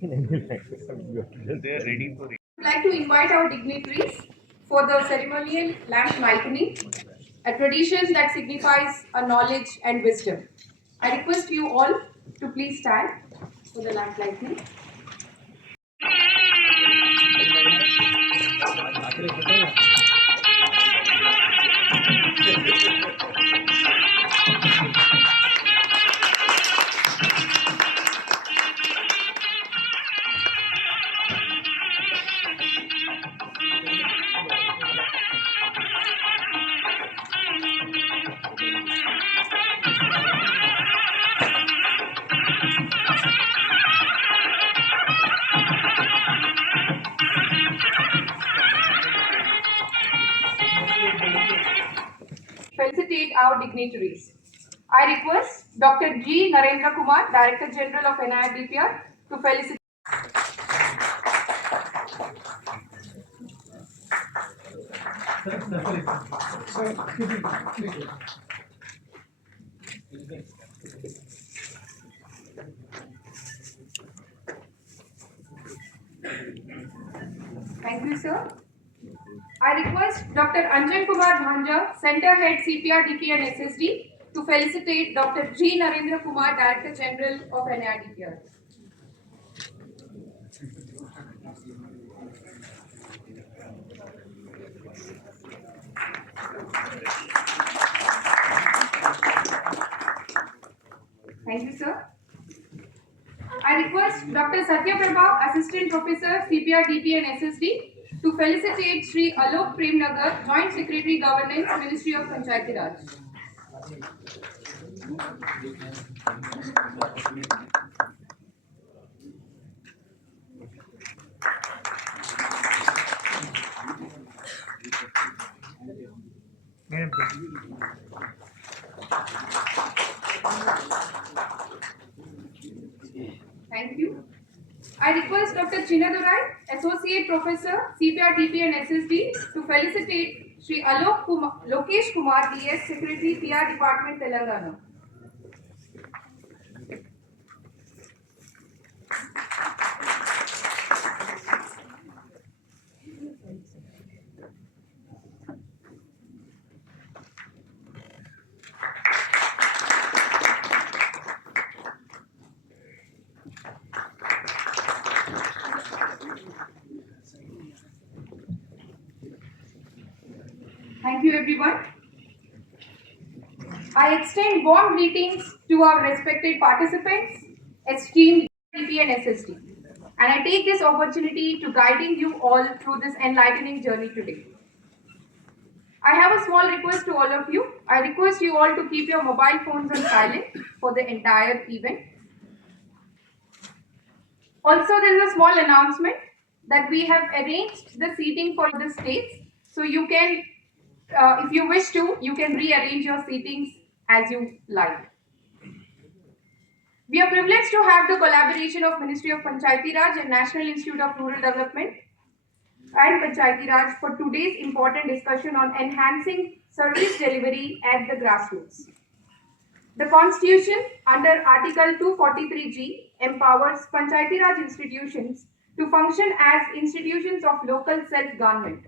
They are ready for it. I would like to invite our dignitaries for the ceremonial lamp lighting, a tradition that signifies a knowledge and wisdom. I request you all to please stand for the lamp lighting. Felicitate our dignitaries. I request Dr. G. Narendra Kumar, Director General of NIRDPR, to felicitate. Thank you, sir. I request Dr. Anjan Kumar Bhanja, Center Head CPR, DP and SSD, to felicitate Dr. G. Narendra Kumar, Director General of NIRDPR. Thank you, sir. I request Dr. Satya Prabha, Assistant Professor, CPR, DP and SSD, to felicitate Sri Alok Premnagar, Joint Secretary Governance, Ministry of Panchayati Raj. Thank you. I request Dr. Chinadurai, Associate Professor, CPR, DP and SSD, to felicitate Sri Lokesh Kumar, DS, Secretary, PR Department, Telangana. Thank you, everyone. I extend warm greetings to our respected participants, esteemed DP and SSD, and I take this opportunity to guiding you all through this enlightening journey today. I have a small request to all of you. I request you all to keep your mobile phones on silent for the entire event. Also, there is a small announcement that we have arranged the seating for the states. So you can, if you wish to, you can rearrange your seatings as you like. We are privileged to have the collaboration of Ministry of Panchayati Raj and National Institute of Rural Development and Panchayati Raj for today's important discussion on enhancing service delivery at the grassroots. The Constitution under Article 243G empowers Panchayati Raj institutions to function as institutions of local self-government.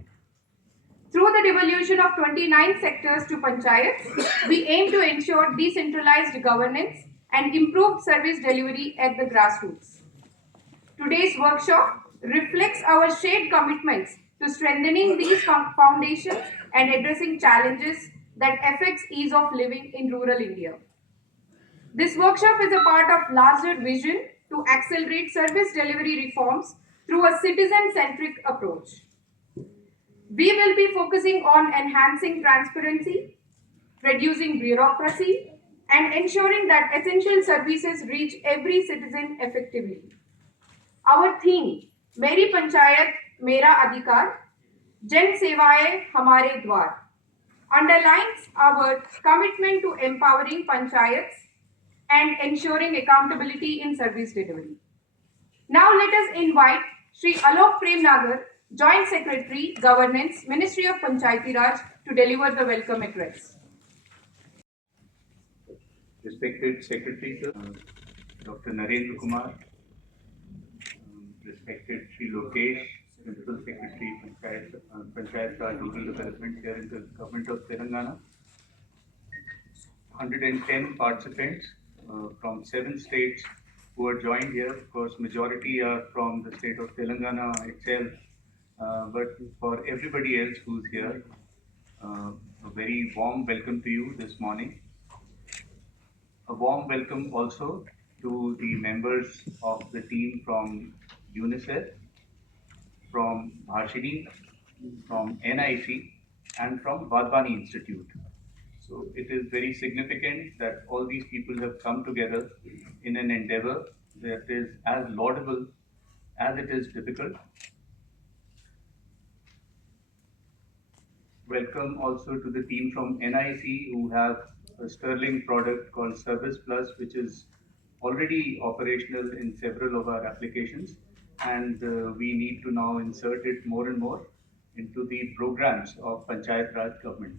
Through the devolution of 29 sectors to panchayats, we aim to ensure decentralized governance and improved service delivery at the grassroots. Today's workshop reflects our shared commitments to strengthening these foundations and addressing challenges that affects ease of living in rural India. This workshop is a part of larger vision to accelerate service delivery reforms through a citizen-centric approach. We will be focusing on enhancing transparency, reducing bureaucracy, and ensuring that essential services reach every citizen effectively. Our theme, Meri Panchayat, Mera Adhikar, Jan Sevaye Hamare Dwar, underlines our commitment to empowering panchayats and ensuring accountability in service delivery. Now let us invite Sri Alok Premnagar, Joint Secretary, Governance, Ministry of Panchayati Raj, to deliver the welcome address. Respected Secretary, Dr. Narendra Kumar, respected Sri Lokesh, Principal Secretary, Panchayat Raj Rural Development here in the Government of Telangana. 110 participants from 7 states who are joined here. Of course, majority are from the state of Telangana itself, but for everybody else who's here, a very warm welcome to you this morning. A warm welcome also to the members of the team from UNICEF, from Bhashini, from NIC, and from Vadhvani Institute. So it is very significant that all these people have come together in an endeavor that is as laudable as it is difficult. Welcome also to the team from NIC who have a sterling product called Service Plus, which is already operational in several of our applications, and we need to now insert it more and more into the programs of Panchayat Raj government.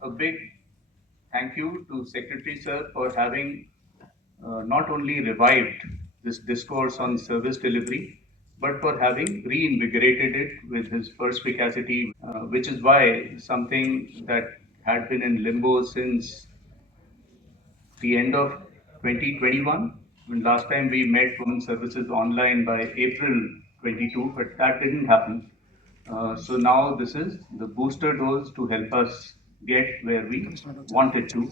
A big thank you to Secretary Sir for having not only revived this discourse on service delivery, but for having reinvigorated it with his perspicacity, which is why something that had been in limbo since the end of 2021, when last time we met Women Services online by April 22, but that didn't happen. So now this is the booster dose to help us get where we wanted to.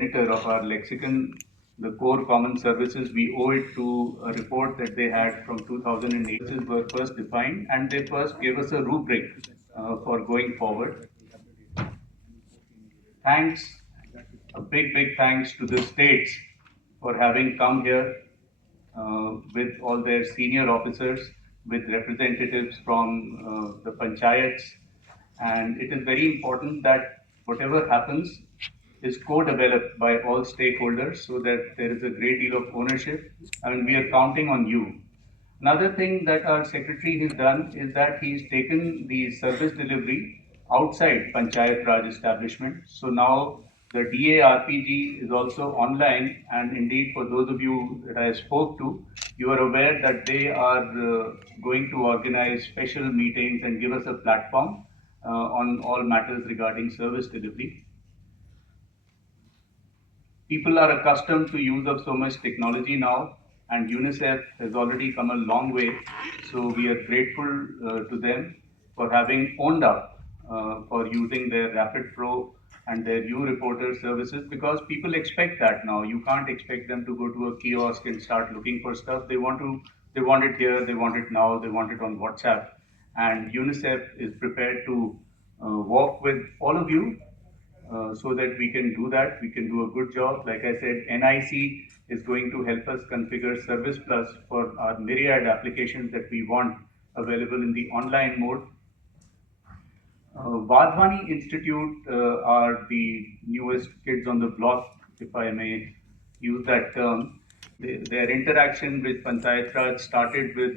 Editor of our lexicon, the core common services, we owe it to a report that they had from 2008 were first defined, and they first gave us a rubric for going forward. Thanks, a big thanks to the states for having come here with all their senior officers, with representatives from the panchayats, and it is very important that whatever happens is co-developed by all stakeholders so that there is a great deal of ownership. I mean, we are counting on you. Another thing that our secretary has done is that he's taken the service delivery outside Panchayat Raj establishment. So now the DARPG is also online, and indeed for those of you that I spoke to, you are aware that they are going to organize special meetings and give us a platform on all matters regarding service delivery. People are accustomed to use of so much technology now, and UNICEF has already come a long way. So we are grateful to them for having owned up for using their Rapid Pro and their U-Reporter services, because people expect that now. You can't expect them to go to a kiosk and start looking for stuff. They want it here, they want it now, they want it on WhatsApp. And UNICEF is prepared to work with all of you so that we can do that. We can do a good job. Like I said, NIC is going to help us configure Service Plus for our myriad applications that we want available in the online mode. Vadhvani Institute are the newest kids on the block, if I may use that term. Their interaction with Panchayat Raj started with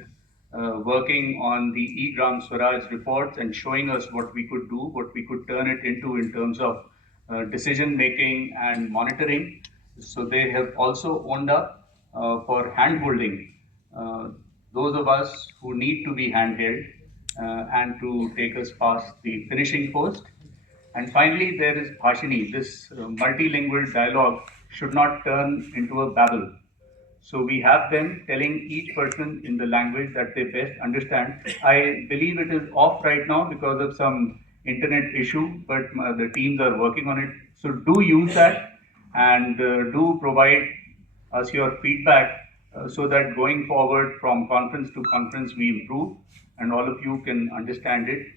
working on the e-Gram Swaraj reports and showing us what we could do, what we could turn it into in terms of decision making and monitoring. So they have also owned up for hand-holding those of us who need to be handheld and to take us past the finishing post. And finally, there is Bhashini. This multilingual dialogue should not turn into a babble. So we have them telling each person in the language that they best understand. I believe it is off right now because of some internet issue, but the teams are working on it. So do use that and do provide us your feedback so that going forward from conference to conference we improve and all of you can understand it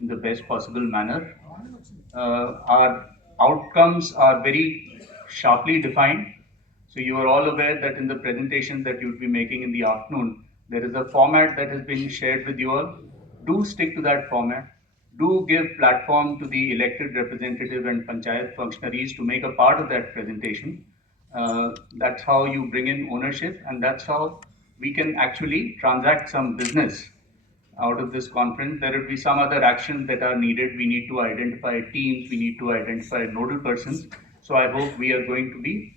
in the best possible manner. Our outcomes are very sharply defined. So you are all aware that in the presentation that you will be making in the afternoon, there is a format that has been shared with you all. Do stick to that format. Do give platform to the elected representative and panchayat functionaries to make a part of that presentation. That's how you bring in ownership, and that's how we can actually transact some business out of this conference. There will be some other actions that are needed. We need to identify teams, we need to identify nodal persons. So I hope we are going to be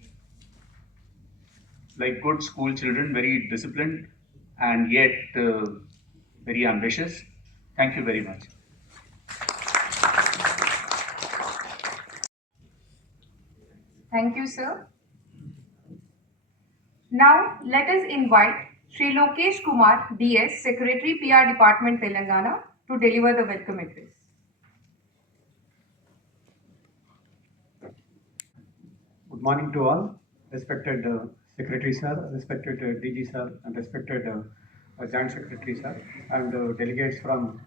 like good school children, very disciplined and yet very ambitious. Thank you very much. Thank you, sir. Now, let us invite Sri Lokesh Kumar, DS, Secretary PR Department, Telangana, to deliver the welcome address. Good morning to all, respected Secretary Sir, respected DG Sir, and respected Joint Secretary Sir, and delegates from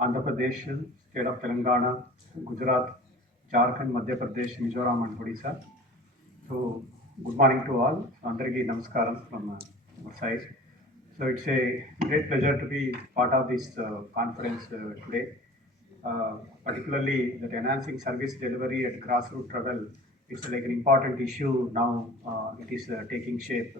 Andhra Pradesh, State of Telangana, Gujarat, Jharkhand, Madhya Pradesh, Mizoram, and Odisha. So, good morning to all. Andariki Namaskaram from our side. So, it's a great pleasure to be part of this conference today. Particularly that enhancing service delivery at grassroots level, it's like an important issue now. It is taking shape.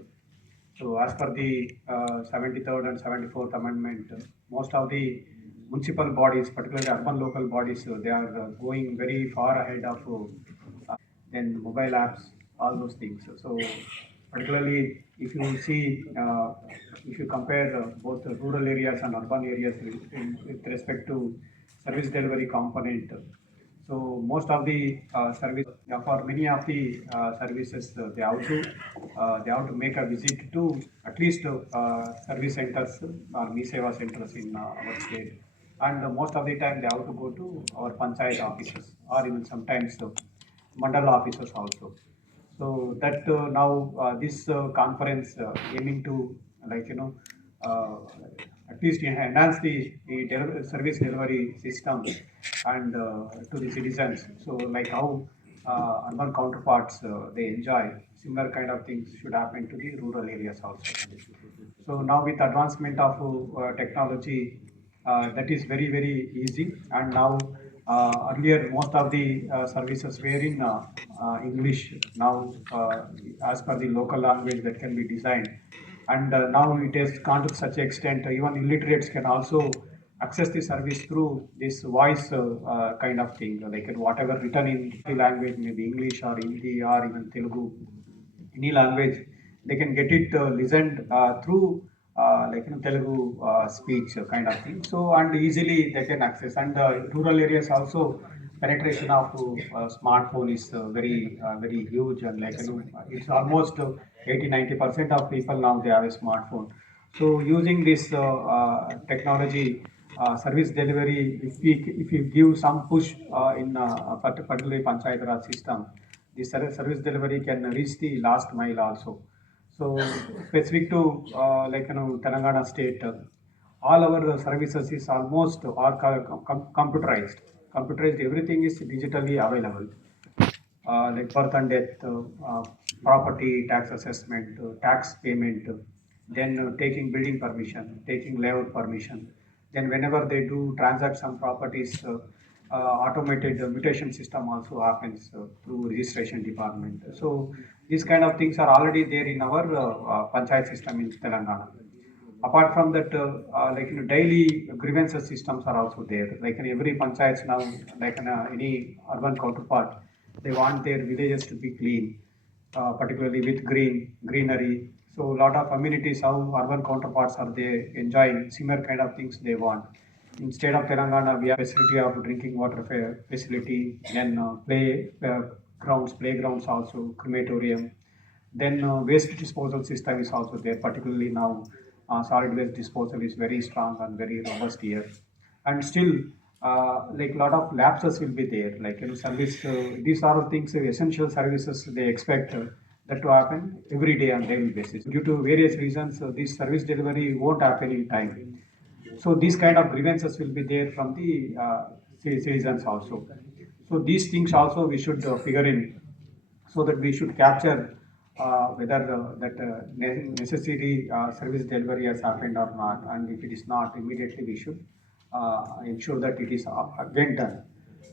So as per the 73rd and 74th Amendment, most of the municipal bodies, particularly urban local bodies, they are going very far ahead of then mobile apps, all those things. So particularly if you see, if you compare both the rural areas and urban areas with respect to service delivery component, so most of the service, for many of the services, they have to make a visit to at least service centers or Mi-Seva centers in our state, and most of the time they have to go to our panchayat offices or even sometimes mandal offices also. So that now this conference aiming to like uh, at least enhance the service delivery system and to the citizens. So like how urban counterparts they enjoy similar kind of things should happen to the rural areas also. So now with advancement of technology, that is very easy. And now earlier most of the services were in English. Now as per the local language that can be designed, and now it has gone to such extent even illiterates can also access the service through this voice kind of thing, like whatever written in the language, maybe English or Hindi or even Telugu, any language, they can get it listened through like Telugu speech kind of thing. So and easily they can access. And rural areas also penetration of smartphone is very huge, and like it's almost 80-90% of people now they have a smartphone. So using this technology, service delivery, if you give some push in particularly Panchayat Raj system, the service delivery can reach the last mile also. So specific to like Telangana state, all our services is almost all computerized. Computerized, everything is digitally available. Like birth and death, property tax assessment, tax payment, then taking building permission, taking layout permission. Then whenever they do transact some properties, automated mutation system also happens through registration department. So these kind of things are already there in our panchayat system in Telangana. Apart from that, like daily grievances systems are also there. Like in every panchayats now, like in any urban counterpart, they want their villages to be clean, particularly with greenery. So a lot of amenities, how urban counterparts are they enjoying similar kind of things they want. In state of Telangana, we have facility of drinking water facility, then playgrounds also, crematorium. Then waste disposal system is also there, particularly now solid waste disposal is very strong and very robust here. And still, like lot of lapses will be there, like service, these are the things, essential services they expect that to happen every day on daily basis. Due to various reasons, this service delivery won't happen in time. So these kind of grievances will be there from the citizens also. So these things also we should figure in, so that we should capture whether that necessary service delivery has happened or not, and if it is not, immediately we should ensure that it is again done.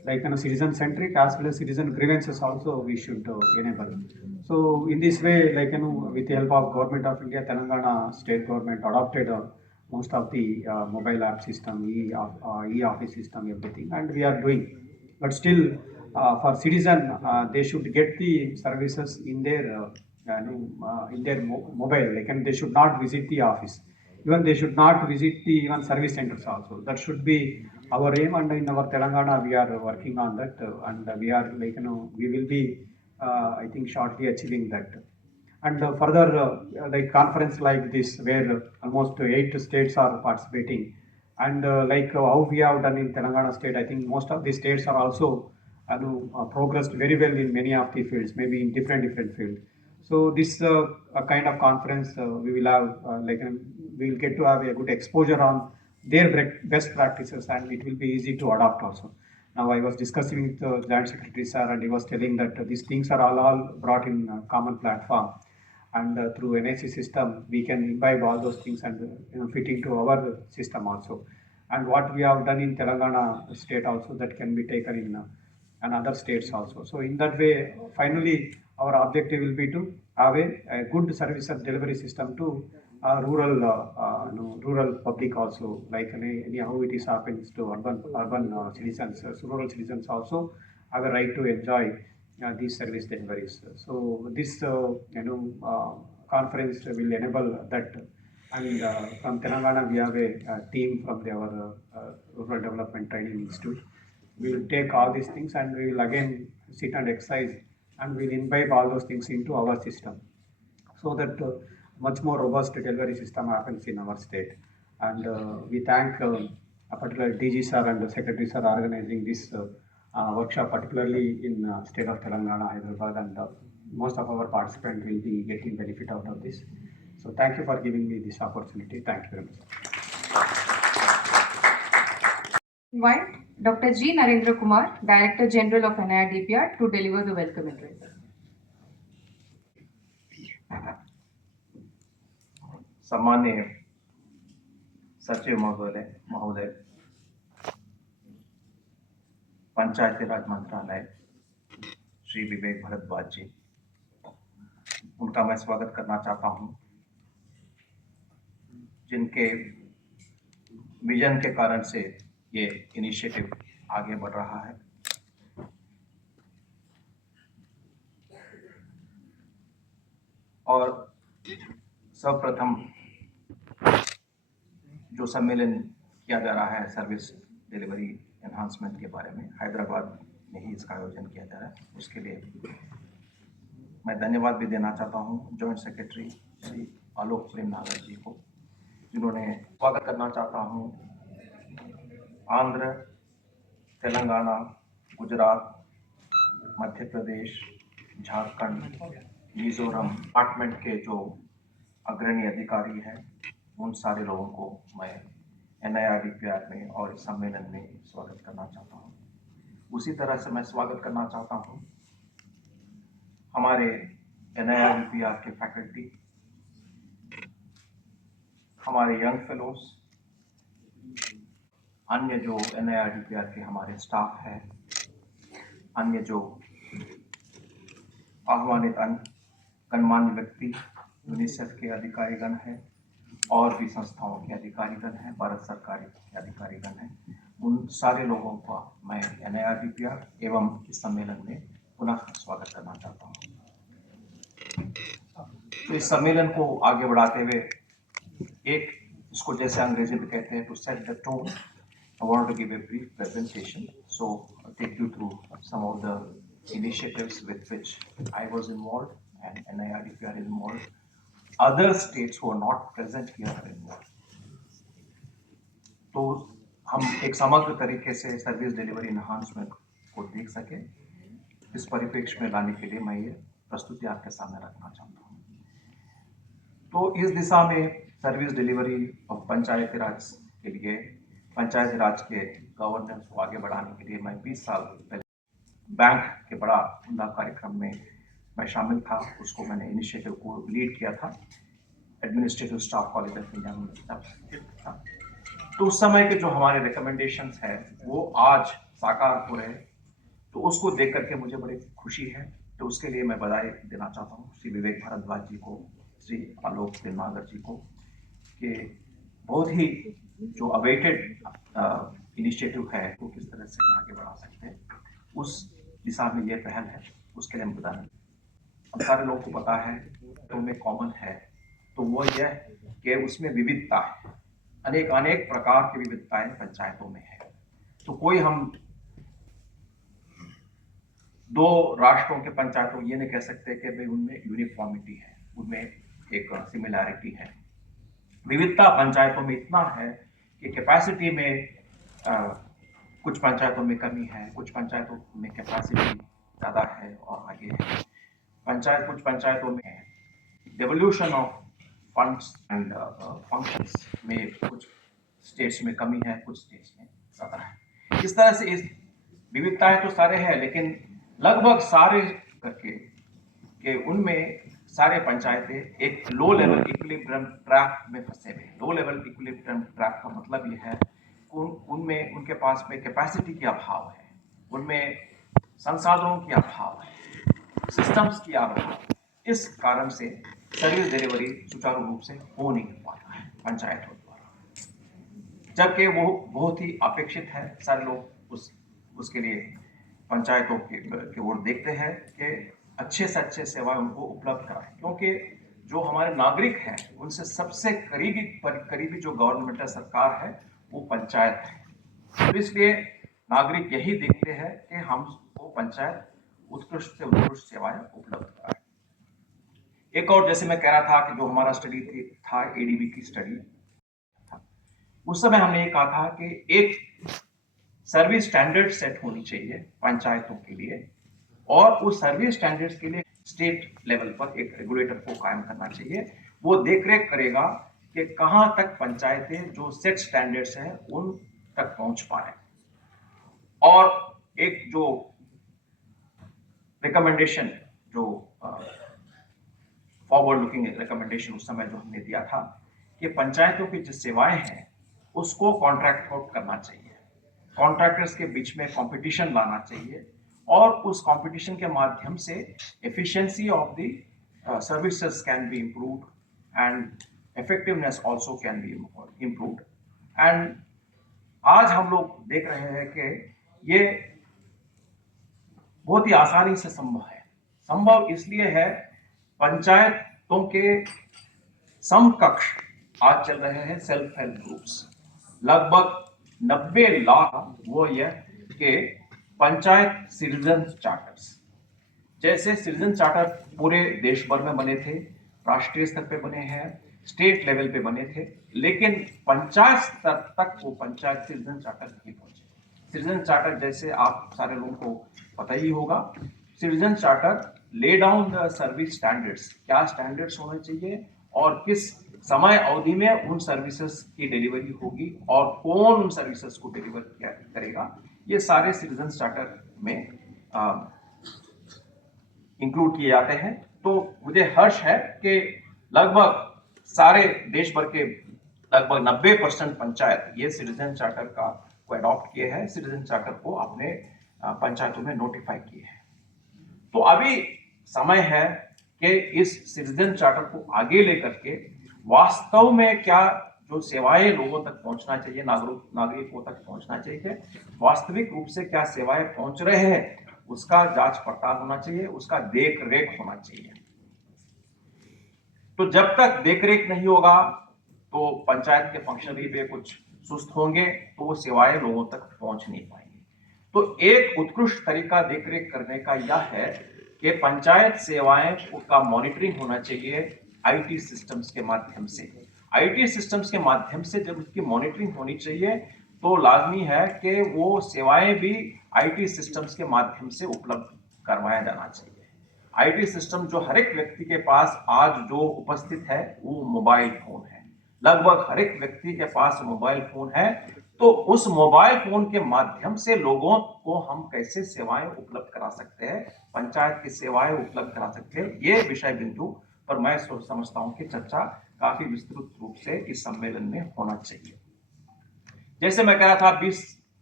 Like citizen centric as well as citizen grievances also we should enable. So in this way, like with the help of Government of India, Telangana state government adopted most of the mobile app system, e-office system, everything, and we are doing. But still, for citizen, they should get the services in their in their mobile, like, and they should not visit the office. Even they should not visit the even service centers also. That should be our aim, and in our Telangana we are working on that, and we are like we will be I think shortly achieving that. And further, like conference like this, where almost 8 states are participating, and how we have done in Telangana state, I think most of the states are also progressed very well in many of the fields, maybe in different fields. So this a kind of conference we will have, we will get to have a good exposure on their best practices, and it will be easy to adopt also. Now I was discussing with the Joint Secretary sir, and he was telling that these things are all brought in a common platform, and through NIC system we can imbibe all those things and fit into our system also. And what we have done in Telangana state also, that can be taken in and other states also. So in that way, finally, our objective will be to have a good service and delivery system to rural public also, like how it is happens to urban citizens. So rural citizens also have a right to enjoy these service deliveries. So this conference will enable that. And from Telangana, we have a team from our Rural Development Training Institute. We will take all these things and we will again sit and exercise, and we will imbibe all those things into our system, so that much more robust delivery system happens in our state. And we thank particularly DG sir and the Secretary sir organizing this workshop, particularly in state of Telangana, Hyderabad, and most of our participants will be getting benefit out of this. So thank you for giving me this opportunity. Thank you very much. Invite Dr. G. Narendra Kumar, Director General of NIRDPR, to deliver the welcome address. सम्मान्य सचिव महोदय, पंचायती राज मंत्रालय श्री विवेक भारद्वाज जी, उनका मैं स्वागत करना चाहता हूं, जिनके विजन के कारण से ये इनिशिएटिव आगे बढ़ रहा है। और सर्वप्रथम जो सम्मेलन किया जा रहा है सर्विस डिलीवरी एनहांसमेंट के बारे में, हैदराबाद में ही इसका आयोजन किया जा रहा है, उसके लिए मैं धन्यवाद भी देना चाहता हूं जॉइंट सेक्रेटरी श्री आलोक प्रेम नागर जी को, जिन्होंने स्वागत करना चाहता हूं आंध्र, तेलंगाना, गुजरात, मध्य प्रदेश, झारखंड, मिजोरम डिपार्टमेंट के जो अग्रणी अधिकारी हैं, उन सारे लोगों को मैं NIRDPR में और इस सम्मेलन में स्वागत करना चाहता हूँ। उसी तरह से मैं स्वागत करना चाहता हूँ हमारे NIRDPR के फैकल्टी, हमारे यंग फेलोज, अन्य जो NIRDPR के हमारे स्टाफ है, अन्य जो आह्वानित गणमान्य व्यक्ति, यूनिसेफ के अधिकारीगण हैं और भी संस्थाओं के अधिकारीगण हैं, भारत सरकार के अधिकारीगण हैं, उन सारे लोगों का मैं NIRDPR एवं इस सम्मेलन में पुनः स्वागत करना चाहता हूँ। तो इस सम्मेलन को आगे बढ़ाते हुए एक, इसको जैसे अंग्रेजी में कहते हैं, to set the tone, I want to give a brief presentation, so I'll take you through some of the initiatives with which I was involved and NIRDPR is involved. Other states who are not present here are involved. तो हम एक समग्र तरीके से service delivery enhancement को देख सके, इस परिप्रेक्ष्य में लाने के लिए मैं ये प्रस्तुति आपके सामने रखना चाहता हूँ। तो इस दिशा में सर्विस डिलीवरी और पंचायती राज के लिए, पंचायती राज के गवर्नेंस को आगे बढ़ाने के लिए मैं 20 साल पहले बैंक के बड़ा उमदा कार्यक्रम में मैं शामिल था, उसको मैंने इनिशिएटिव को लीड किया था, administrative staff college of India में था। तो उस समय के जो हमारे रिकमेंडेशंस हैं वो आज साकार हो रहे हैं, तो उसको देख करके मुझे बड़ी खुशी है। तो उसके लिए मैं बधाई देना चाहता हूँ श्री विवेक भारद्वाज जी को, श्री आलोक नागर जी को, कि बहुत ही जो अवेटेड इनिशिएटिव है वो किस तरह से आगे बढ़ा सकते हैं, उस दिशा में ये पहल है, उसके लिए हम बता रहे हैं। अब सारे लोगों को पता है में कॉमन है तो वो यह कि उसमें विविधता है, अनेक अनेक प्रकार की विविधताएं पंचायतों में है। तो कोई हम दो राष्ट्रों के पंचायतों ये नहीं कह सकते कि भाई उनमें यूनिफॉर्मिटी है, उनमें एक सिमिलैरिटी है। विविधता पंचायतों में इतना है कि कैपेसिटी में कुछ पंचायतों में कमी है, कुछ पंचायतों में कैपेसिटी ज़्यादा है और आगे है। कुछ पंचायतों में devolution of funds and functions में कुछ स्टेट्स में कमी है, कुछ स्टेट्स में ज़्यादा है। इस तरह से इस विविधताएं तो सारे हैं, लेकिन लगभग सारे करके कि उनमें सारे पंचायतें एक लो लेवल इक्विलिब्रियम ट्रैप में फंसे हुए हैं। लो लेवल इक्विलिब्रियम ट्रैप का मतलब यह है उनमें उनके पास में कैपेसिटी की अभाव है, उनमें संसाधनों की अभाव है, सिस्टम्स की अभाव है। इस कारण से सर्विस डिलीवरी सुचारू रूप से हो नहीं पाता है पंचायतों द्वारा, जबकि वो बहुत ही अपेक्षित है। सारे लोग उसके लिए पंचायतों की ओर देखते हैं कि अच्छे से अच्छे सेवाएं उनको उपलब्ध कराएं, क्योंकि जो हमारे नागरिक हैं उनसे सबसे करीबी जो गवर्नमेंट सरकार है वो पंचायत है। तो इसलिए नागरिक यही देखते हैं कि हमको पंचायत उत्कृष्ट से उत्कृष्ट सेवाएं उपलब्ध कराए। एक और जैसे मैं कह रहा था कि जो हमारा स्टडी था एडीबी की स्टडी, उस समय हमने ये कहा था कि एक सर्विस स्टैंडर्ड सेट होनी चाहिए पंचायतों के लिए, और उस सर्विस स्टैंडर्ड्स के लिए स्टेट लेवल पर एक रेगुलेटर को कायम करना चाहिए। वो देखरेख करेगा कि कहां तक पंचायतें जो सेट स्टैंडर्ड्स हैं उन तक पहुंच पाए। और एक जो रिकमेंडेशन, जो फॉरवर्ड लुकिंग रिकमेंडेशन उस समय जो हमने दिया था कि पंचायतों की जो सेवाएं हैं उसको कॉन्ट्रैक्ट आउट करना चाहिए, कॉन्ट्रैक्टर्स के बीच में कंपटीशन लाना चाहिए, और उस कंपटीशन के माध्यम से efficiency of the services can be improved and effectiveness also can be improved. And आज हम लोग देख रहे हैं कि ये बहुत ही आसानी से संभव है। संभव इसलिए है, पंचायतों के समकक्ष आज चल रहे हैं सेल्फ हेल्प ग्रुप्स, लगभग 90 लाख। वो यह कि पंचायत सिटीजन चार्टर्स, जैसे सिटीजन चार्टर पूरे देश भर में बने थे, राष्ट्रीय स्तर पे बने हैं, स्टेट लेवल पे बने थे, लेकिन पंचायत स्तर तक वो पंचायत सिटीजन चार्टर नहीं पहुंचे। सिटीजन चार्टर जैसे आप सारे लोगों को पता ही होगा, citizen charter lay down the service standards, क्या स्टैंडर्ड्स होने चाहिए और किस समय अवधि में उन सर्विसेज की डिलीवरी होगी और कौन उन सर्विसेज को डिलीवर करेगा, ये सारे सिटीजन चार्टर में इंक्लूड किए जाते हैं। तो मुझे हर्ष है कि लगभग सारे देश भर के लगभग 90% पंचायत ये सिटीजन चार्टर को अडॉप्ट किए हैं, सिटीजन चार्टर को अपने पंचायतों में नोटिफाई किए हैं। तो अभी समय है कि इस सिटीजन चार्टर को आगे लेकर के वास्तव में क्या जो सेवाएं लोगों तक पहुंचना चाहिए, नागरिकों तक पहुंचना चाहिए, वास्तविक रूप से क्या सेवाएं पहुंच रहे हैं, उसका जांच पड़ताल होना चाहिए, उसका देख रेख होना चाहिए। तो जब तक देख रेख नहीं होगा तो पंचायत के फंक्शनरी पे कुछ सुस्त होंगे, तो वो सेवाएं लोगों तक पहुंच नहीं पाएंगी। तो एक उत्कृष्ट तरीका देख रेख करने का यह है कि पंचायत सेवाएं का मॉनिटरिंग होना चाहिए आईटी सिस्टम्स के माध्यम से। आईटी सिस्टम्स के माध्यम से जब उसकी मॉनिटरिंग होनी चाहिए तो लाजमी है कि वो सेवाएं भी आईटी सिस्टम्स के माध्यम से उपलब्ध करवाया जाना चाहिए। आईटी सिस्टम जो हर एक व्यक्ति के पास आज जो उपस्थित है वो मोबाइल फोन है, लगभग हर एक व्यक्ति के पास मोबाइल फोन है। तो उस मोबाइल फोन के माध्यम से लोगों को हम कैसे सेवाएं उपलब्ध करा सकते हैं, पंचायत की सेवाएं उपलब्ध करा सकते हैं, ये विषय बिंदु पर मैं समझता हूं कि चर्चा काफी विस्तृत रूप से इस सम्मेलन में होना चाहिए। जैसे मैं कह रहा था 20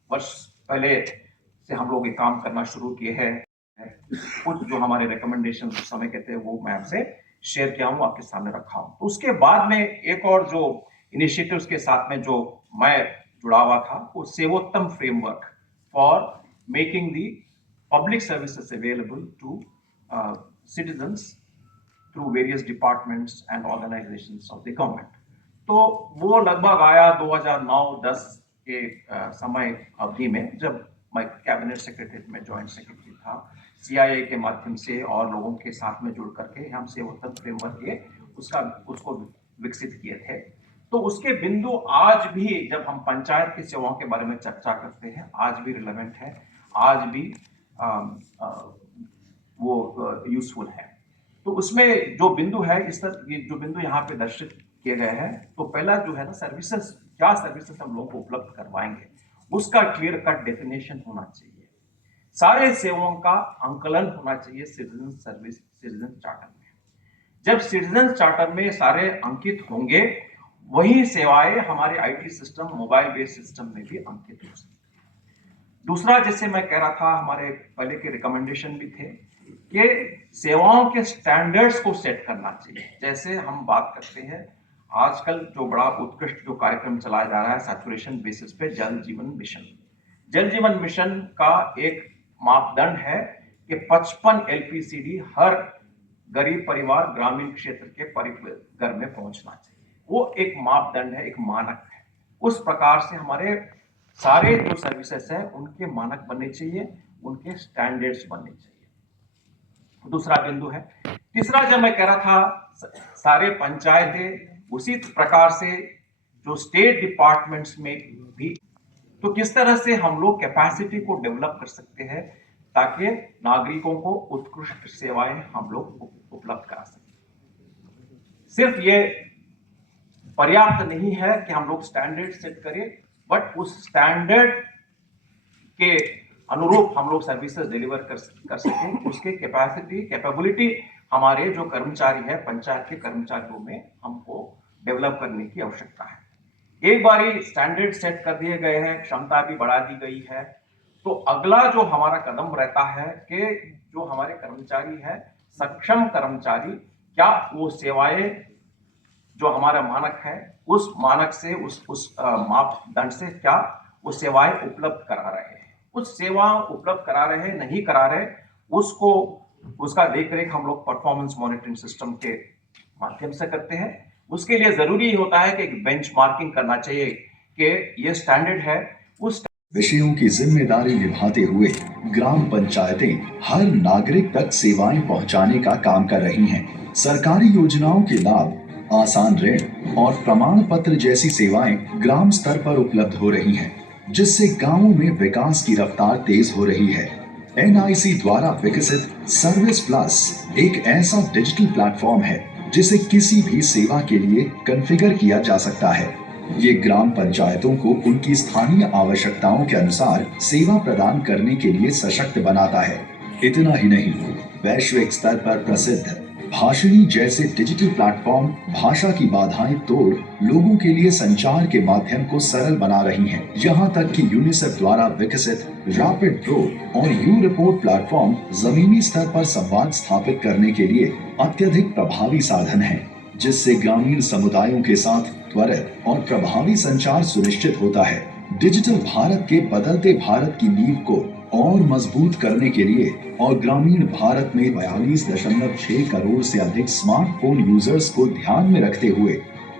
वर्ष पहले से हम लोग ये काम करना शुरू किए हैं, कुछ जो हमारे रिकमेंडेशन उस समय कहते हैं वो मैं आपसे शेयर किया हूं, आपके सामने रखा हूं। तो उसके बाद में एक और जो इनिशिएटिव्स के साथ में जो मैं जुड़ा हुआ था वो Sevottam framework for making the public services available to citizens through various departments and organizations of the government. तो वो लगभग आया 2009-10 के समय अवधि में, जब मैं कैबिनेट सेक्रेटरी में जॉइंट सेक्रेटरी था। CIA के माध्यम से और लोगों के साथ में जुड़ करके हम सेवोत्तम फ्रेमवर्क ये उसको विकसित किए थे। तो उसके बिंदु आज भी जब हम पंचायत की सेवाओं के बारे में चर्चा करते हैं, आज भी रिलेवेंट है, आज भी वो यूजफुल है। तो उसमें जो बिंदु है, इस तरह ये जो बिंदु यहाँ पे दर्शित किए गए हैं, तो पहला जो है ना, सर्विसेज, क्या सर्विसेज हम लोगों को उपलब्ध करवाएंगे, उसका क्लियर कट डेफिनेशन होना चाहिए। सारे सेवाओं का अंकलन होना चाहिए सिटीजन चार्टर में। जब सिटीजन चार्टर में सारे अंकित होंगे, वही सेवाएं हमारे IT system, mobile based system में भी अंकित हो सकती है। दूसरा, जैसे मैं कह रहा था, हमारे पहले के रिकमेंडेशन भी थे कि सेवाओं के स्टैंडर्ड्स को सेट करना चाहिए। जैसे हम बात करते हैं, आजकल जो बड़ा उत्कृष्ट जो कार्यक्रम चलाया जा रहा है सैचुरेशन बेसिस पे, जल जीवन मिशन। जल जीवन मिशन का एक मापदंड है कि 55 LPCD हर गरीब परिवार ग्रामीण क्षेत्र के घर में पहुंचना चाहिए। वो एक मापदंड है, एक मानक है। उस प्रकार से हमारे सारे जो सर्विसेज है उनके मानक बनने चाहिए, उनके स्टैंडर्ड्स बनने चाहिए। दूसरा बिंदु है। तीसरा, जब मैं कह रहा था सारे पंचायतें उसी प्रकार से जो स्टेट डिपार्टमेंट्स में भी, तो किस तरह से हम लोग कैपेसिटी को डेवलप कर सकते हैं ताकि नागरिकों को उत्कृष्ट सेवाएं हम लोग उपलब्ध करा सकें। सिर्फ ये पर्याप्त नहीं है कि हम लोग स्टैंडर्ड सेट करें, बट उस स्टैंडर्ड के अनुरूप हम लोग सर्विसेज डिलीवर कर सकें। उसके कैपेबिलिटी हमारे जो कर्मचारी है, पंचायत के कर्मचारियों में हमको डेवलप करने की आवश्यकता है। एक बारी स्टैंडर्ड सेट कर दिए गए हैं, क्षमता भी बढ़ा दी गई है, तो अगला जो हमारा कदम रहता है कि जो हमारे कर्मचारी है, सक्षम कर्मचारी, क्या वो सेवाएं जो हमारा मानक है, उस मानक से, उस मापदंड से क्या वो सेवाएं उपलब्ध करा रहे हैं। उस सेवा उपलब्ध करा रहे हैं, नहीं करा रहे, उसका देखरेख हम लोग परफॉर्मेंस मॉनिटरिंग सिस्टम के माध्यम से करते हैं। उसके लिए जरूरी होता है कि एक बेंचमार्किंग करना चाहिए कि ये स्टैंडर्ड है। उस विषयों की जिम्मेदारी निभाते हुए ग्राम पंचायतें हर नागरिक तक सेवाएं पहुंचाने का काम कर रही हैं। सरकारी योजनाओं के लाभ, आसान ऋण और प्रमाण पत्र जैसी सेवाएं ग्राम स्तर पर उपलब्ध हो रही हैं, जिससे गांवों में विकास की रफ्तार तेज हो रही है। NIC द्वारा विकसित सर्विस प्लस एक ऐसा डिजिटल प्लेटफॉर्म है जिसे किसी भी सेवा के लिए कॉन्फ़िगर किया जा सकता है। ये ग्राम पंचायतों को उनकी स्थानीय आवश्यकताओं के अनुसार सेवा प्रदान करने के लिए सशक्त बनाता है। इतना ही नहीं, वैश्विक स्तर पर प्रसिद्ध भाषिणी जैसे डिजिटल प्लेटफॉर्म भाषा की बाधाएं तोड़ लोगों के लिए संचार के माध्यम को सरल बना रही हैं। यहाँ तक कि यूनिसेफ द्वारा विकसित रैपिड प्रो और यू रिपोर्ट प्लेटफॉर्म जमीनी स्तर पर संवाद स्थापित करने के लिए अत्यधिक प्रभावी साधन है, जिससे ग्रामीण समुदायों के साथ त्वरित और प्रभावी संचार सुनिश्चित होता है। डिजिटल भारत के बदलते भारत की नींव को और मजबूत करने के लिए और ग्रामीण भारत में 42.6 करोड़ से अधिक स्मार्टफोन यूजर्स को ध्यान में रखते हुए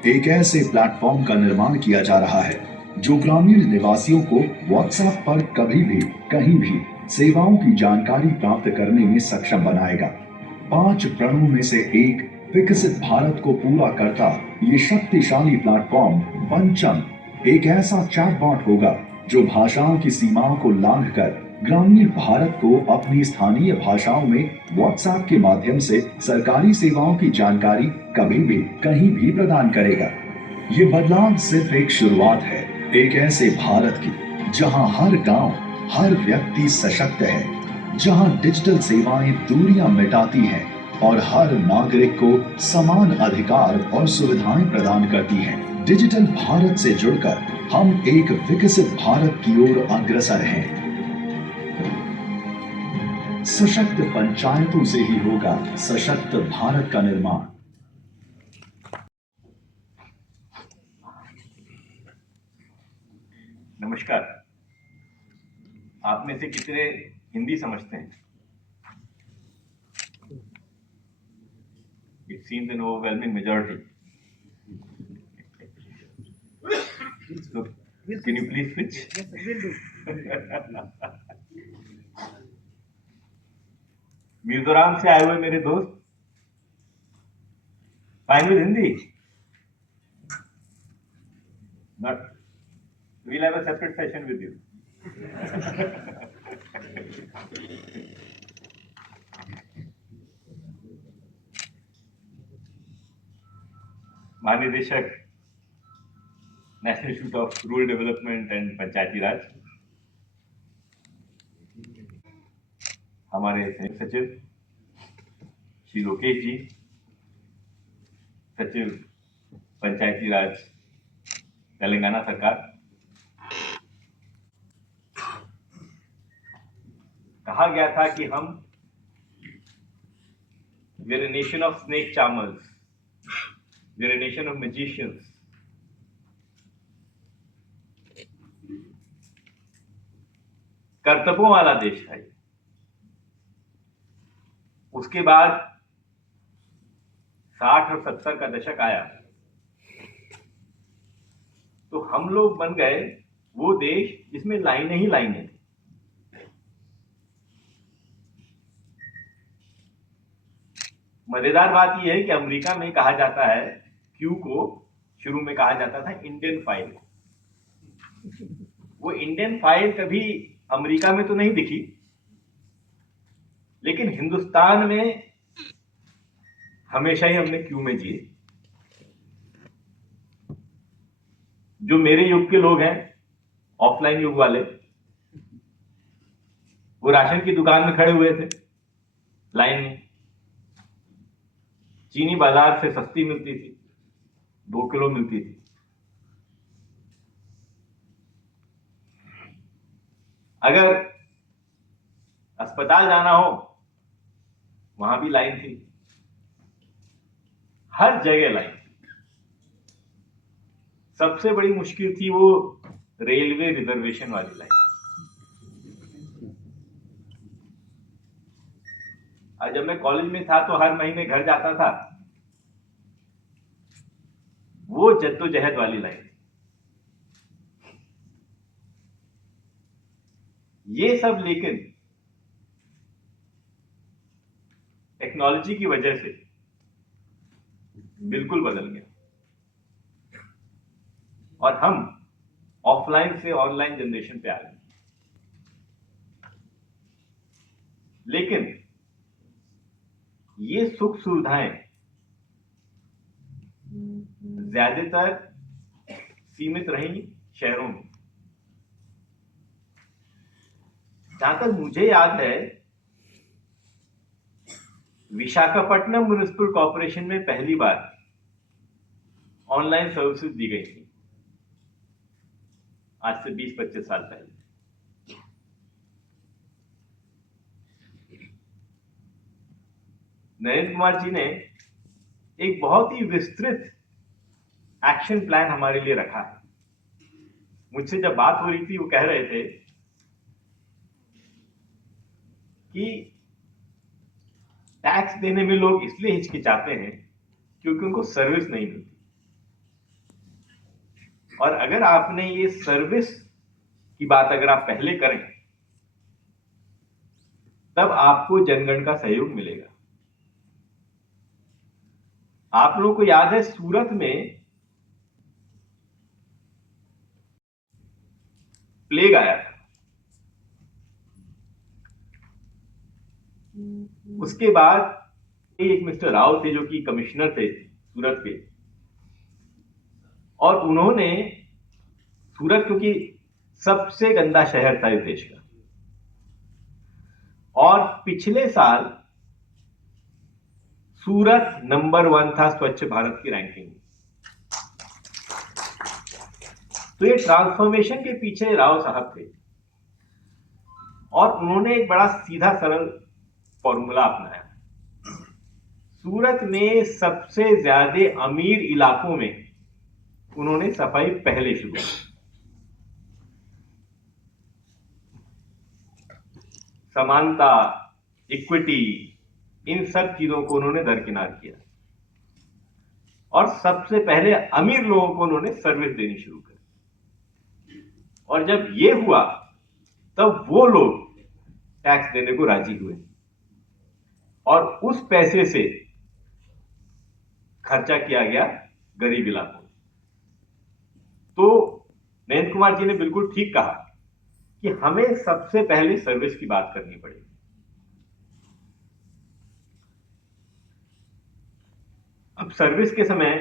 एक ऐसे प्लेटफॉर्म का निर्माण किया जा रहा है जो ग्रामीण निवासियों को व्हाट्सएप पर कभी भी कहीं भी सेवाओं की जानकारी प्राप्त करने में सक्षम बनाएगा। 5 प्रणों में से एक विकसित भारत को पूरा करता ये शक्तिशाली प्लेटफॉर्म पंचम एक ऐसा चैटबॉट होगा जो भाषाओं की सीमाओं को लांघकर ग्रामीण भारत को अपनी स्थानीय भाषाओं में व्हाट्सएप के माध्यम से सरकारी सेवाओं की जानकारी कभी भी कहीं भी प्रदान करेगा। ये बदलाव सिर्फ एक शुरुआत है, एक ऐसे भारत की जहां हर गांव, हर व्यक्ति सशक्त है, जहां डिजिटल सेवाएं दूरियां मिटाती हैं और हर नागरिक को समान अधिकार और सुविधाएं प्रदान करती हैं। डिजिटल भारत से जुड़कर हम एक विकसित भारत की ओर अग्रसर हैं। सशक्त पंचायतों से ही होगा सशक्त भारत का निर्माण। नमस्कार। आप में से कितने हिंदी समझते हैं? It seems an overwhelming majority. So, can you please switch? Yes, sir, will do. Mizoram से आए हुए मेरे दोस्त, fine with Hindi, but we'll have a separate session with you. महानिदेशक national institute of rural development and Panchayati Raj, हमारे संयुक्त सचिव श्री लोकेश जी, सचिव पंचायती राज तेलंगाना सरकार, कहा गया था कि हम we're a nation of snake charmers, we're a nation of magicians. कर्तव्यों वाला देश है। उसके बाद 60 और 70 का दशक आया तो हम लोग बन गए वो देश जिसमें लाइनें ही लाइनें थी। मजेदार बात यह है कि अमेरिका में कहा जाता है क्यू को, शुरू में कहा जाता था इंडियन फाइल। वो इंडियन फाइल कभी अमेरिका में तो नहीं दिखी, लेकिन हिंदुस्तान में हमेशा ही हमने क्यू में जिए। जो मेरे युग के लोग हैं, ऑफलाइन युग वाले, वो राशन की दुकान में खड़े हुए थे लाइन में। चीनी बाजार से सस्ती मिलती थी, 2 किलो मिलती थी। अगर अस्पताल जाना हो वहां भी लाइन थी, हर जगह लाइन थी। सबसे बड़ी मुश्किल थी वो रेलवे रिजर्वेशन वाली लाइन। और जब मैं कॉलेज में था तो हर महीने घर जाता था, वो जद्दोजहद वाली लाइन। ये सब लेकिन टेक्नोलॉजी की वजह से बिल्कुल बदल गया और हम ऑफलाइन से ऑनलाइन जनरेशन पे आ गए। लेकिन ये सुख सुविधाएं ज्यादातर सीमित रही शहरों में। जहां तक मुझे याद है, विशाखापट्टनम म्युनिसिपल कॉर्पोरेशन में पहली बार ऑनलाइन सर्विसेज दी गई थी, आज से 20-25 साल पहले। नरेंद्र कुमार जी ने एक बहुत ही विस्तृत एक्शन प्लान हमारे लिए रखा है। मुझसे जब बात हो रही थी, वो कह रहे थे कि टैक्स देने में लोग इसलिए हिचकिचाते हैं क्योंकि उनको सर्विस नहीं मिलती। और अगर आपने ये सर्विस की बात अगर आप पहले करें, तब आपको जनगण का सहयोग मिलेगा। आप लोगों को याद है, सूरत में प्लेग आया था। उसके बाद एक मिस्टर राव थे जो कि कमिश्नर थे सूरत के, और उन्होंने सूरत, क्योंकि सबसे गंदा शहर था इस देश का, और पिछले साल सूरत नंबर 1 था स्वच्छ भारत की रैंकिंग में। तो ये ट्रांसफॉर्मेशन के पीछे राव साहब थे, और उन्होंने एक बड़ा सीधा सरल फॉर्मूला अपनाया। सूरत में सबसे ज्यादा अमीर इलाकों में उन्होंने सफाई पहले शुरू की। समानता, इक्विटी, इन सब चीजों को उन्होंने दरकिनार किया। और सबसे पहले अमीर लोगों को उन्होंने सर्विस देनी शुरू करी। और जब ये हुआ तब वो लोग टैक्स देने को राजी हुए और उस पैसे से खर्चा किया गया गरीब इलाकों में। तो नरेंद्र कुमार जी ने बिल्कुल ठीक कहा कि हमें सबसे पहले सर्विस की बात करनी पड़ेगी। अब सर्विस के समय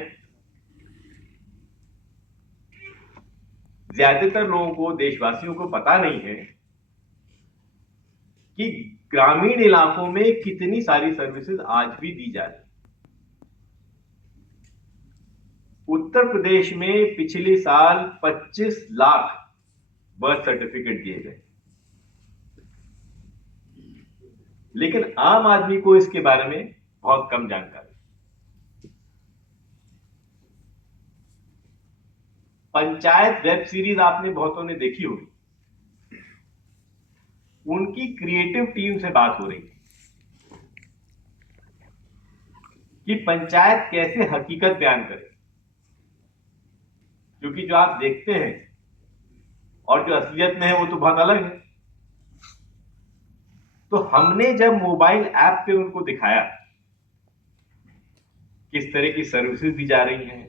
ज्यादातर लोगों को, देशवासियों को पता नहीं है कि ग्रामीण इलाकों में कितनी सारी सर्विसेज आज भी दी जा रही। उत्तर प्रदेश में पिछले साल 25 लाख बर्थ सर्टिफिकेट दिए गए, लेकिन आम आदमी को इसके बारे में बहुत कम जानकारी। पंचायत वेब सीरीज आपने बहुतों ने देखी होगी। उनकी क्रिएटिव टीम से बात हो रही है कि पंचायत कैसे हकीकत बयान करे, क्योंकि जो आप देखते हैं और जो असलियत में है वो तो बहुत अलग है। तो हमने जब मोबाइल ऐप पे उनको दिखाया किस तरह की सर्विसेज दी जा रही हैं,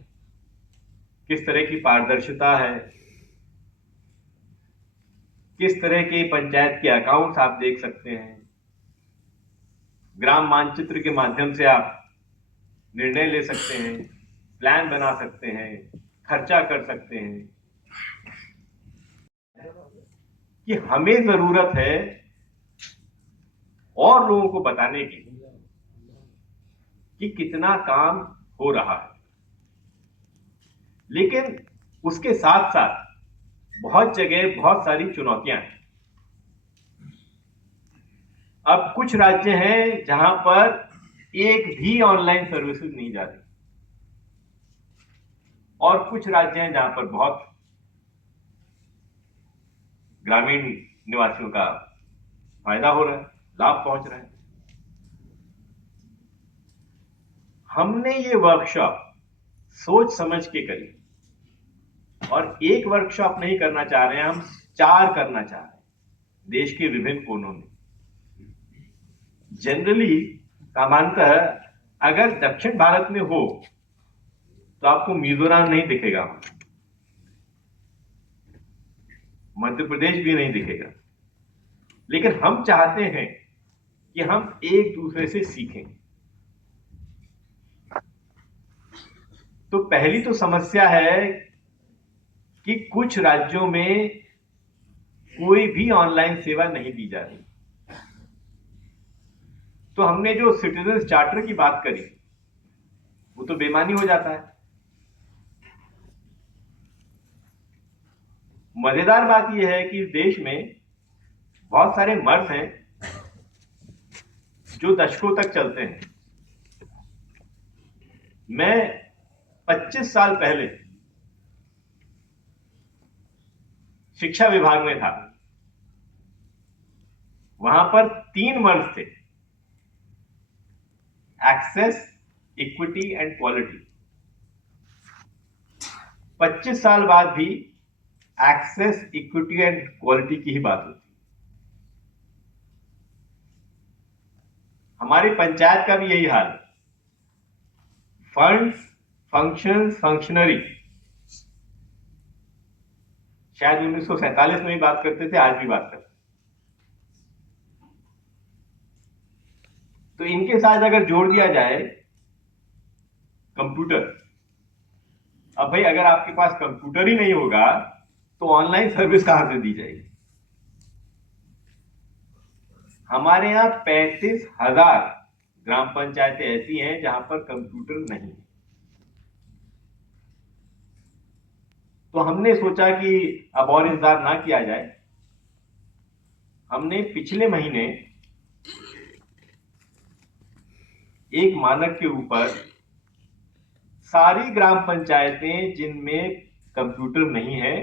किस तरह की पारदर्शिता है, किस तरह के पंचायत के अकाउंट्स आप देख सकते हैं, ग्राम मानचित्र के माध्यम से आप निर्णय ले सकते हैं, प्लान बना सकते हैं, खर्चा कर सकते हैं, कि हमें जरूरत है और लोगों को बताने की कि कितना काम हो रहा है। लेकिन उसके साथ साथ बहुत जगह बहुत सारी चुनौतियां हैं। अब कुछ राज्य हैं जहां पर एक भी ऑनलाइन सर्विसेज नहीं जा रही, और कुछ राज्य हैं जहां पर बहुत ग्रामीण निवासियों का फायदा हो रहा है, लाभ पहुंच रहा है। हमने ये वर्कशॉप सोच समझ के करी, और एक वर्कशॉप नहीं करना चाह रहे हैं, हम 4 करना चाह रहे हैं देश के विभिन्न कोनों में। जनरली सामान्यतः अगर दक्षिण भारत में हो तो आपको मिजोरम नहीं दिखेगा, मध्य प्रदेश भी नहीं दिखेगा, लेकिन हम चाहते हैं कि हम एक दूसरे से सीखें। तो पहली तो समस्या है कि कुछ राज्यों में कोई भी ऑनलाइन सेवा नहीं दी जा रही। तो हमने जो सिटीजन चार्टर की बात करी वो तो बेमानी हो जाता है। मजेदार बात यह है कि इस देश में बहुत सारे मर्ज हैं जो दशकों तक चलते हैं। मैं 25 साल पहले शिक्षा विभाग में था, वहां पर 3 मर्ज थे, एक्सेस, इक्विटी एंड क्वालिटी। 25 साल बाद भी एक्सेस, इक्विटी एंड क्वालिटी की ही बात होती। हमारी पंचायत का भी यही हाल है। फंड्स, फंक्शंस, फंक्शनरी, शायद 1947 में भी बात करते थे, आज भी बात करते। तो इनके साथ अगर जोड़ दिया जाए कंप्यूटर, अब भाई अगर आपके पास कंप्यूटर ही नहीं होगा तो ऑनलाइन सर्विस कहां से दी जाएगी। हमारे यहां 35,000 ग्राम पंचायतें ऐसी हैं जहां पर कंप्यूटर नहीं है। तो हमने सोचा कि अब और इंतजार ना किया जाए। हमने पिछले महीने एक मानक के ऊपर सारी ग्राम पंचायतें जिनमें कंप्यूटर नहीं है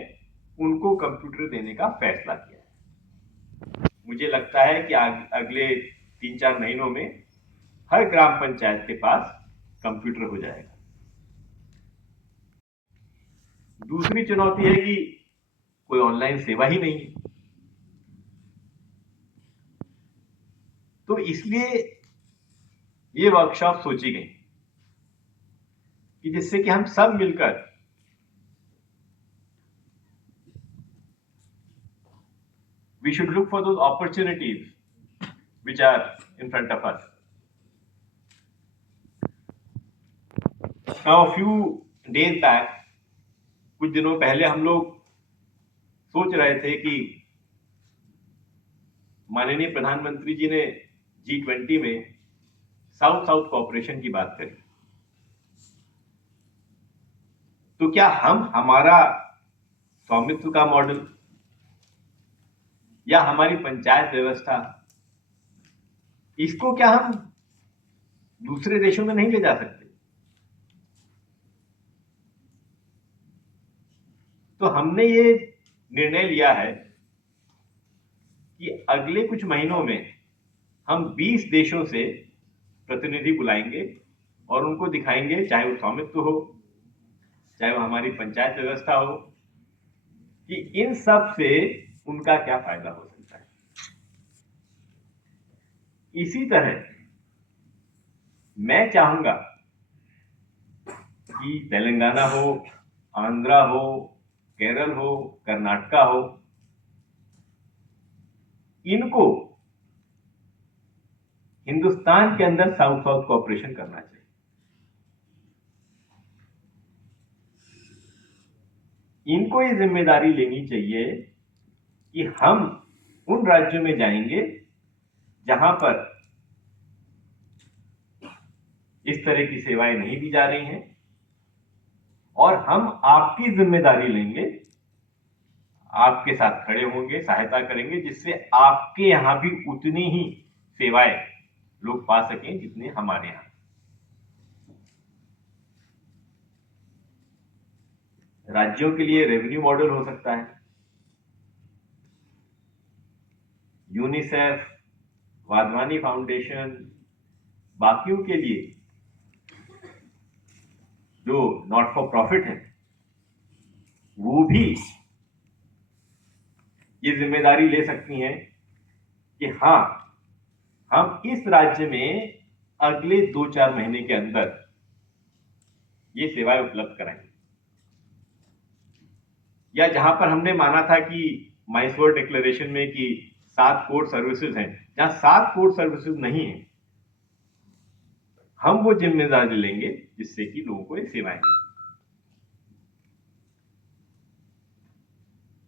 उनको कंप्यूटर देने का फैसला किया है। मुझे लगता है कि अगले 3-4 महीनों में हर ग्राम पंचायत के पास कंप्यूटर हो जाएगा। दूसरी चुनौती है कि कोई ऑनलाइन सेवा ही नहीं है। तो इसलिए ये वर्कशॉप सोची गई कि जिससे कि हम सब मिलकर we should look for those opportunities which are in front of us. Now, a few days back, कुछ दिनों पहले हम लोग सोच रहे थे कि माननीय प्रधानमंत्री जी ने G20 में साउथ साउथ कोऑपरेशन की बात करी। तो क्या हम हमारा स्वामित्व का मॉडल या हमारी पंचायत व्यवस्था, इसको क्या हम दूसरे देशों में नहीं ले जा सकते? तो हमने ये निर्णय लिया है कि अगले कुछ महीनों में हम 20 देशों से प्रतिनिधि बुलाएंगे और उनको दिखाएंगे, चाहे वो स्वामित्व हो, चाहे वो हमारी पंचायत व्यवस्था हो, कि इन सब से उनका क्या फायदा हो सकता है। इसी तरह मैं चाहूंगा कि तेलंगाना हो, आंध्रा हो, केरल हो, कर्नाटका हो, इनको हिंदुस्तान के अंदर साउथ साउथ कोऑपरेशन करना चाहिए। इनको ये जिम्मेदारी लेनी चाहिए कि हम उन राज्यों में जाएंगे जहां पर इस तरह की सेवाएं नहीं दी जा रही हैं, और हम आपकी जिम्मेदारी लेंगे, आपके साथ खड़े होंगे, सहायता करेंगे, जिससे आपके यहां भी उतनी ही सेवाएं लोग पा सकें जितने हमारे यहां। राज्यों के लिए रेवेन्यू मॉडल हो सकता है, यूनिसेफ, वाधवानी फाउंडेशन, बाकियों के लिए जो नॉट फॉर प्रॉफिट है, वो भी ये जिम्मेदारी ले सकती हैं कि हाँ, हम इस राज्य में अगले 2-4 महीने के अंदर ये सेवाएं उपलब्ध कराएंगे। या जहां पर हमने माना था कि माइसवर डिक्लेरेशन में कि 7 कोर सर्विसेज हैं, जहां 7 कोर सर्विसेज नहीं है, हम वो जिम्मेदारी लेंगे जिससे कि लोगों को ये सेवाएं मिलें।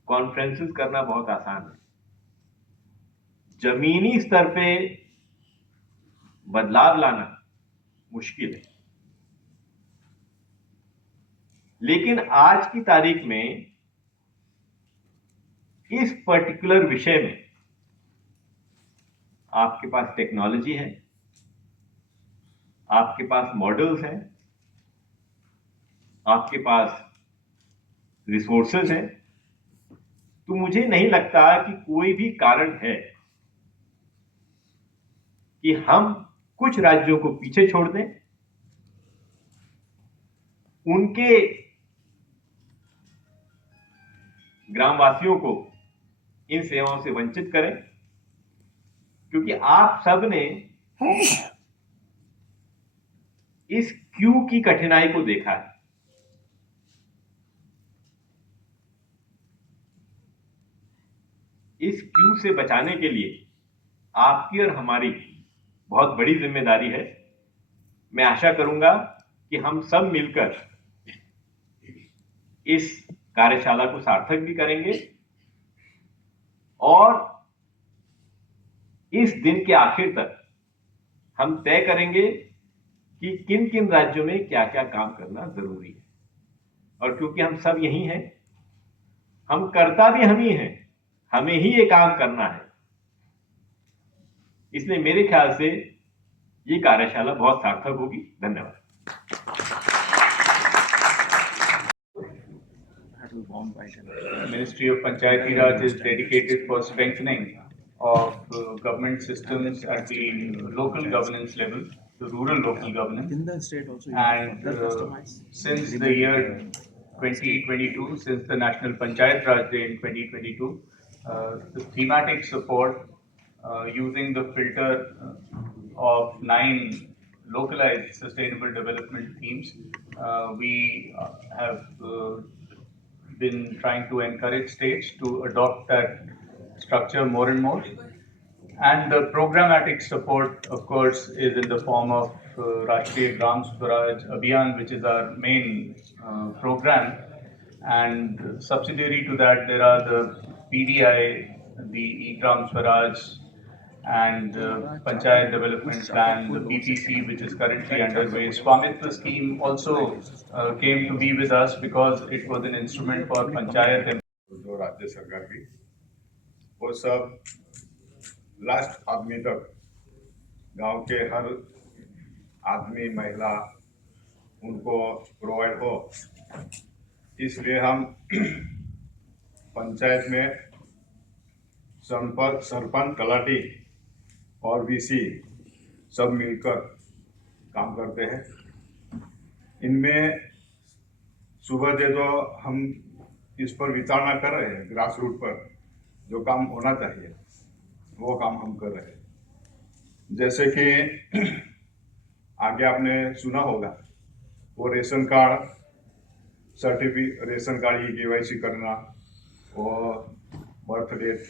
कॉन्फ्रेंसेस करना बहुत आसान है, जमीनी स्तर पे बदलाव लाना मुश्किल है। लेकिन आज की तारीख में इस पर्टिकुलर विषय में आपके पास टेक्नोलॉजी है, आपके पास मॉडल्स हैं, आपके पास रिसोर्सेज हैं, तो मुझे नहीं लगता कि कोई भी कारण है कि हम कुछ राज्यों को पीछे छोड़ दें, उनके ग्रामवासियों को इन सेवाओं से वंचित करें, क्योंकि आप सब ने इस क्यू की कठिनाई को देखा है। इस क्यू से बचाने के लिए आपकी और हमारी बहुत बड़ी जिम्मेदारी है। मैं आशा करूंगा कि हम सब मिलकर इस कार्यशाला को सार्थक भी करेंगे और इस दिन के आखिर तक हम तय करेंगे कि किन किन राज्यों में क्या क्या काम करना जरूरी है। और क्योंकि हम सब यही हैं, हम करता भी हम ही हैं, हमें ही ये काम करना है, इसलिए मेरे ख्याल से ये कार्यशाला बहुत सार्थक होगी। धन्यवाद। Ministry of Panchayati Raj is dedicated for strengthening of government systems at the local governance level, the rural local governance. In the state also, And since the year 2022, since the National Panchayat Raj Day in 2022, the thematic support using the filter of 9 localized sustainable development themes. We have been trying to encourage states to adopt that structure more and more. And the programmatic support, of course, is in the form of Rashtriya Gram Swaraj Abhiyan, which is our main program. And subsidiary to that, there are the PDI, the E-Gram Swaraj, and Panchayat Development Plan, the PPC, which is currently underway. Swamitva scheme also came to be with us because it was an instrument for Panchayat. जो राज्य सरकार की वो सब last आदमी तक गांव के हर आदमी महिला उनको प्रोवाइड हो, इसलिए हम पंचायत में सरपंच तलाटी और वीसी सब मिलकर काम करते हैं। इनमें सुबह जो हम इस पर विचारणा कर रहे हैं, ग्रास रूट पर जो काम होना चाहिए वो काम हम कर रहे हैं। जैसे कि आगे आपने सुना होगा वो रेशन कार्ड रेशन कार्ड की KYC करना, और बर्थ डेट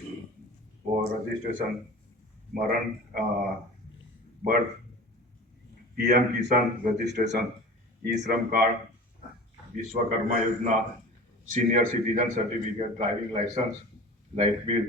और रजिस्ट्रेशन, मरण birth, PM Kisan registration, E Shram card, Vishwakarma Yojana, senior citizen certificate, driving licence, light bill.